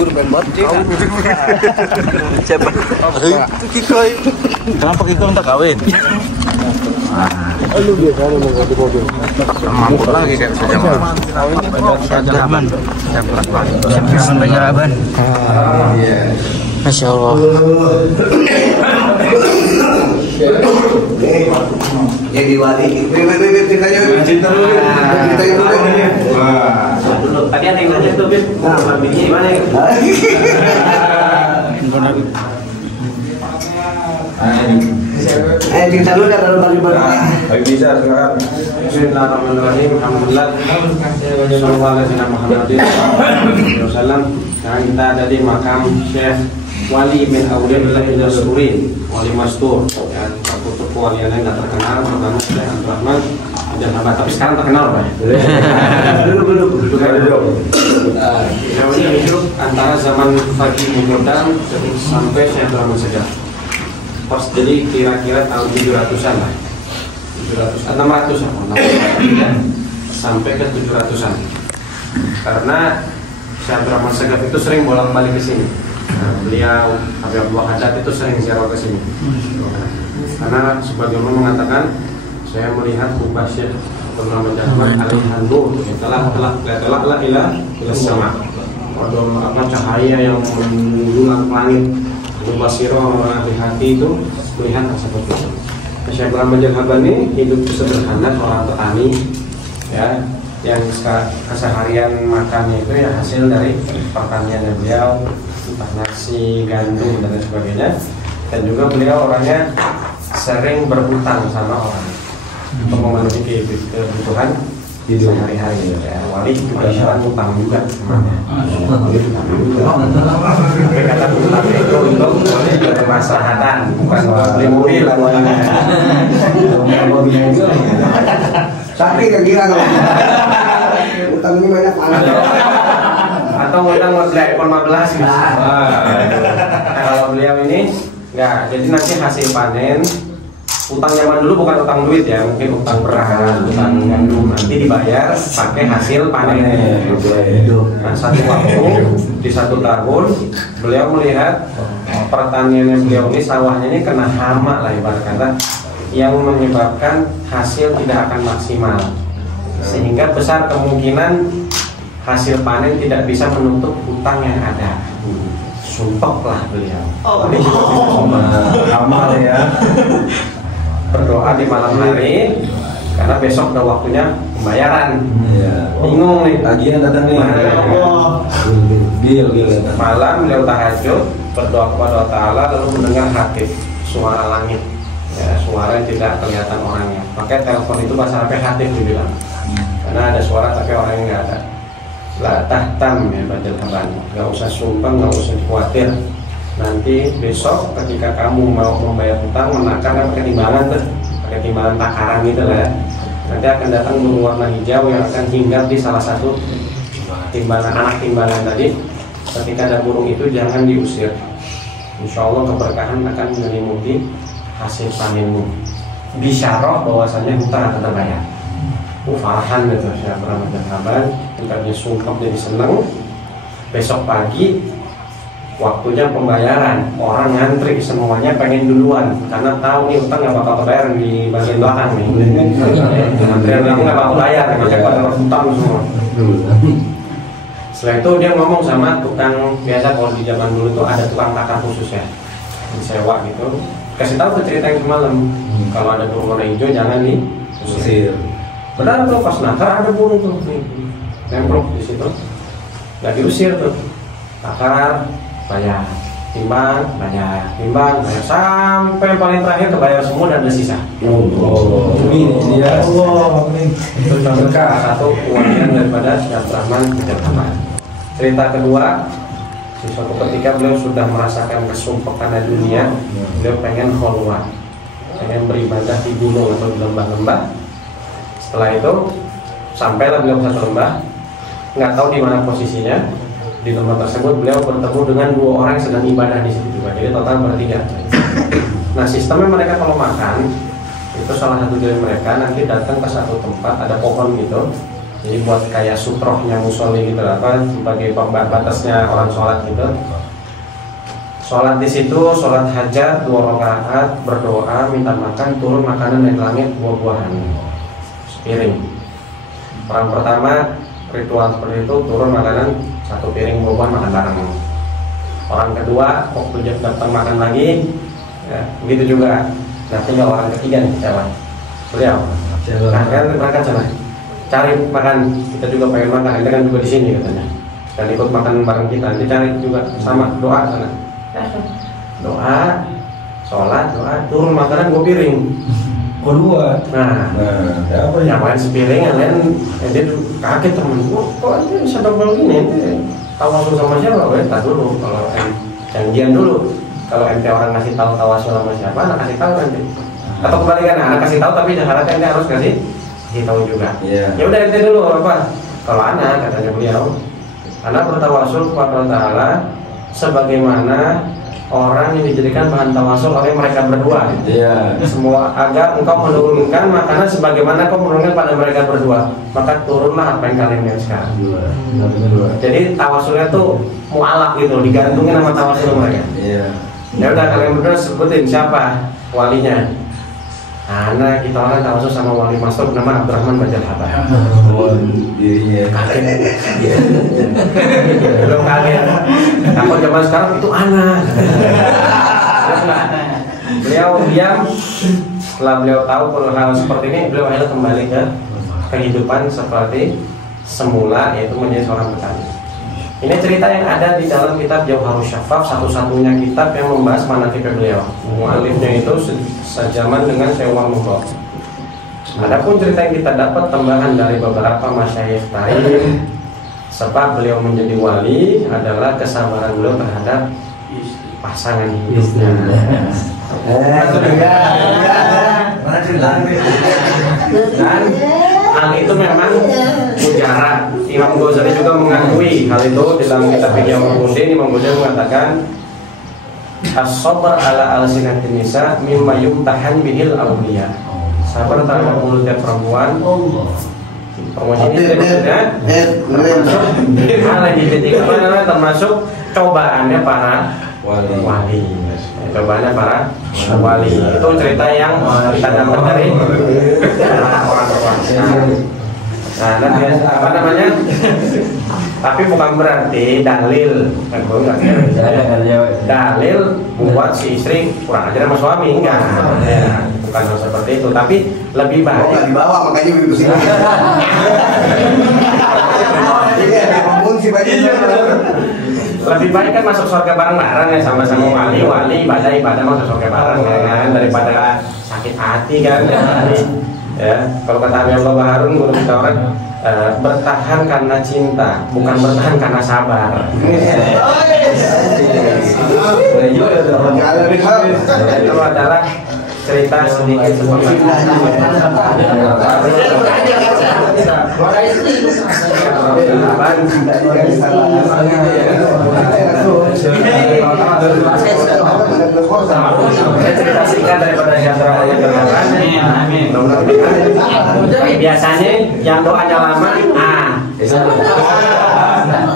Gue pengen banget kawin. Siapa? Itu Kikoy. Kenapa Kiko minta kawin? Lu biasa mau ganti mobil. Mampu lagi kayak Banjarmasin. Banjarmasin. Masya Allah. Jadi wali. Tadi ada yang nanya tuh, Bib. Bini gimana ya? Cerita dulu dah kalau balik Baik bisa sekarang. Bismillahirrahmanirrahim. Alhamdulillah. Sallallahu alaihi wasallam. Sekarang kita ada di makam Syekh Wali bin Auliyaullah Al-Surin, Wali Mastur. Dan satu wali yang tidak terkenal pertama Syekh Abdul Rahman. Tapi sekarang terkenal, Pak. Dulu. Beliau ini hidup antara zaman Fakih Mumudang sampai Syekh Abdul Rahman Segar. Pas jadi kira-kira tahun 700-an lah, 600-an sampai ke 700-an. Karena Syekh Abdul Rahman Segar itu sering bolak-balik ke sini. Beliau Habib Abdul Haddad itu sering ziarah ke sini. Karena sebagian orang mengatakan saya melihat kubah Syekh Abdul Rahman Segar alaihanur telah ila sama. Ada cahaya yang menjulang langit. Basiro hati-hati itu melihat seperti itu. Syekh Abdul Rahman Segar ini hidup sederhana, seorang petani ya, yang keseharian makannya itu ya hasil dari pertanian beliau, entah nasi, gandum dan sebagainya. Dan juga beliau orangnya sering berhutang sama orang untuk memenuhi kebutuhan sehari-hari ya. Wali juga utang juga sebenarnya. Kata utang itu untuk kemaslahatan, bukan beli mobil. Tapi kira kalau utangnya banyak banget. Atau utang beli iPhone 15 gitu. Kalau beliau ini enggak, jadi nanti hasil panen. Utang zaman dulu bukan utang duit ya, mungkin utang beras, utang gandum, nanti dibayar pakai hasil panen. Nah, satu waktu di satu tahun beliau melihat pertanian beliau ini, sawahnya ini kena hama lah ibarat kata, yang menyebabkan hasil tidak akan maksimal, sehingga besar kemungkinan hasil panen tidak bisa menutup hutang yang ada. Sumpah lah beliau. Amal ya. Berdoa di malam hari karena besok udah waktunya pembayaran. Bingung nih, Tagihan datang nih. Bil. Malam beliau tahajud, berdoa kepada Allah Ta'ala, lalu mendengar hatib, suara langit ya, suara yang tidak kelihatan orangnya. Pakai telepon itu bahasa Arabnya hatib dibilang, karena ada suara tapi orangnya nggak ada. La tahtam ya bacaan Tuhan, nggak usah sumpah, nggak usah khawatir. Nanti besok ketika kamu mau membayar hutang, menakar kan pakai timbangan tuh, pakai timbangan takaran gitu lah. Nanti akan datang burung warna hijau yang akan hinggap di salah satu timbangan, anak timbangan tadi. Ketika ada burung itu jangan diusir. Insya Allah keberkahan akan menyelimuti hasil panenmu. Bisyarah bahwasanya hutang akan terbayar. Farahan gitu, saya pernah mendengar. Kita sumpah jadi senang. Besok pagi waktunya pembayaran, orang ngantri semuanya pengen duluan karena tahu nih utang nggak bakal terbayar di bagian belakang nih. Antrian belakang nggak bakal bayar, makanya pada hutang semua. Setelah itu dia ngomong sama tukang, biasa kalau di zaman dulu tuh ada tukang takar khusus ya, disewa gitu. Kasih tahu cerita yang semalam, kalau ada burung warna hijau jangan diusir. Benar tuh pas nakar ada burung tuh, nemplok di situ, nggak diusir tuh, takar bayar, timbang, bayar, sampai yang paling terakhir kebayar semua dan ada sisa. Ini dia. Itu contoh satu kewajiban daripada Syekh Abdul Rahman Segar. Cerita kedua, suatu ketika beliau sudah merasakan kesumpahan dunia, beliau pengen kholwah, pengen beribadah di gunung atau di lembah-lembah. Setelah itu sampailah beliau ke satu lembah, nggak tahu di mana posisinya. Di tempat tersebut beliau bertemu dengan dua orang yang sedang ibadah di situ juga, jadi total bertiga. Nah, sistemnya mereka kalau makan itu salah satu dari mereka nanti datang ke satu tempat, ada pohon gitu, Jadi buat kayak sutrohnya musolli gitu apa, sebagai batasnya orang sholat gitu. Sholat di situ, sholat hajat 2 rakaat, berdoa, minta makan, turun makanan dari langit, buah-buahan, sepiring. Orang pertama ritual seperti itu, turun makanan 1 piring buah-buahan, makan bareng. Orang kedua waktu datang makan lagi, ya, begitu juga. Nah tinggal orang ketiga nih, siapa? Beliau. Nah kan berangkat sana, cari makan, kita juga pengen makan, kita kan juga di sini katanya. Dan ikut makan bareng kita, nanti cari juga sama doa sana. Doa, sholat, doa, turun makanan 2 piring. Kedua. Nah, Apa yang makan sepiring, yang lain dia kaget temen. Kok ini bisa double gini? Tawasul sama siapa? Tak dulu. Kalau janjian dulu. Kalau ente orang ngasih tahu tawasul sama siapa, anak kasih tahu nanti. Atau kebalikan, anak kasih tahu tapi syaratnya ente harus kasih tahu juga. Ya udah ente dulu apa? Kalau anak katanya beliau, anak bertawasul kepada Allah Taala sebagaimana orang yang dijadikan bahan tawasul oleh mereka berdua. Semua agar engkau menurunkan makanan sebagaimana kau menurunkan pada mereka berdua, maka turunlah apa yang kalian lihat sekarang. Jadi tawasulnya tuh mualaf gitu, digantungin sama tawasul mereka. Ya udah kalian berdua sebutin siapa walinya. Karena kita orang tawasul sama wali masuk nama Abdurrahman Bajal Habah. Dirinya. Belum kaget. Takut zaman sekarang itu anak. Beliau diam. Setelah beliau tahu hal seperti ini, beliau akhirnya kembali ke kehidupan seperti semula, yaitu menjadi seorang petani. Ini cerita yang ada di dalam kitab Jauharus Syafaf, satu-satunya kitab yang membahas manaqib beliau. Mu'alifnya itu sejaman dengan Syekh Umar Mukhlaf. Adapun cerita yang kita dapat tambahan dari beberapa masyayikh lain, sebab beliau menjadi wali adalah kesabaran beliau terhadap pasangan hidupnya. Dan hal itu memang mujarab. Imam Ghazali juga mengakui hal itu dalam kitab Ihya Ulumuddin. Imam Ghazali mengatakan as-sabr ala al-sinatin nisa mimma yumtahan bihil awliya. Sabar terhadap mulutnya perempuan. Perempuan ini termasuk cobaannya para wali. Cobaannya para wali. Itu cerita yang kita dapat dari orang tua. Nah, apa namanya? Tapi bukan berarti dalil, dalil buat si istri kurang ajar sama suami, enggak. Ya, bukan seperti itu. Tapi lebih baik. Di bawah makanya ibu sini. Lebih baik kan masuk surga bareng-bareng ya, sama-sama wali ibadah masuk surga bareng ya kan, daripada sakit hati kan. Ya, kalau kata Allah Baharun guru kita orang bertahan karena cinta, bukan bertahan karena sabar. Itu adalah cerita sedikit seperti cerita singkat daripada Syahra yang terkenal. Biasanya yang doanya lama,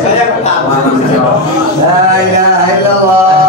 Saya pertama. La ilaha illallah.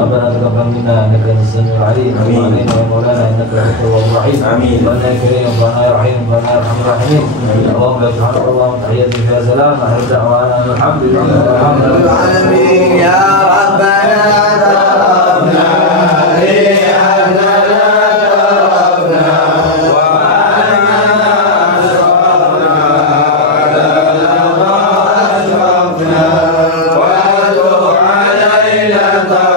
ربنا تقبل منا انك انت السميع العليم وتب علينا يا مولانا انك انت التواب الرحيم ربنا يا كريم ربنا يا رحيم ربنا يا ارحم الراحمين اللهم لك الحمد اللهم تحياتي فيها سلام اهل دعوانا الحمد لله رب العالمين يا ربنا ذربنا ليلة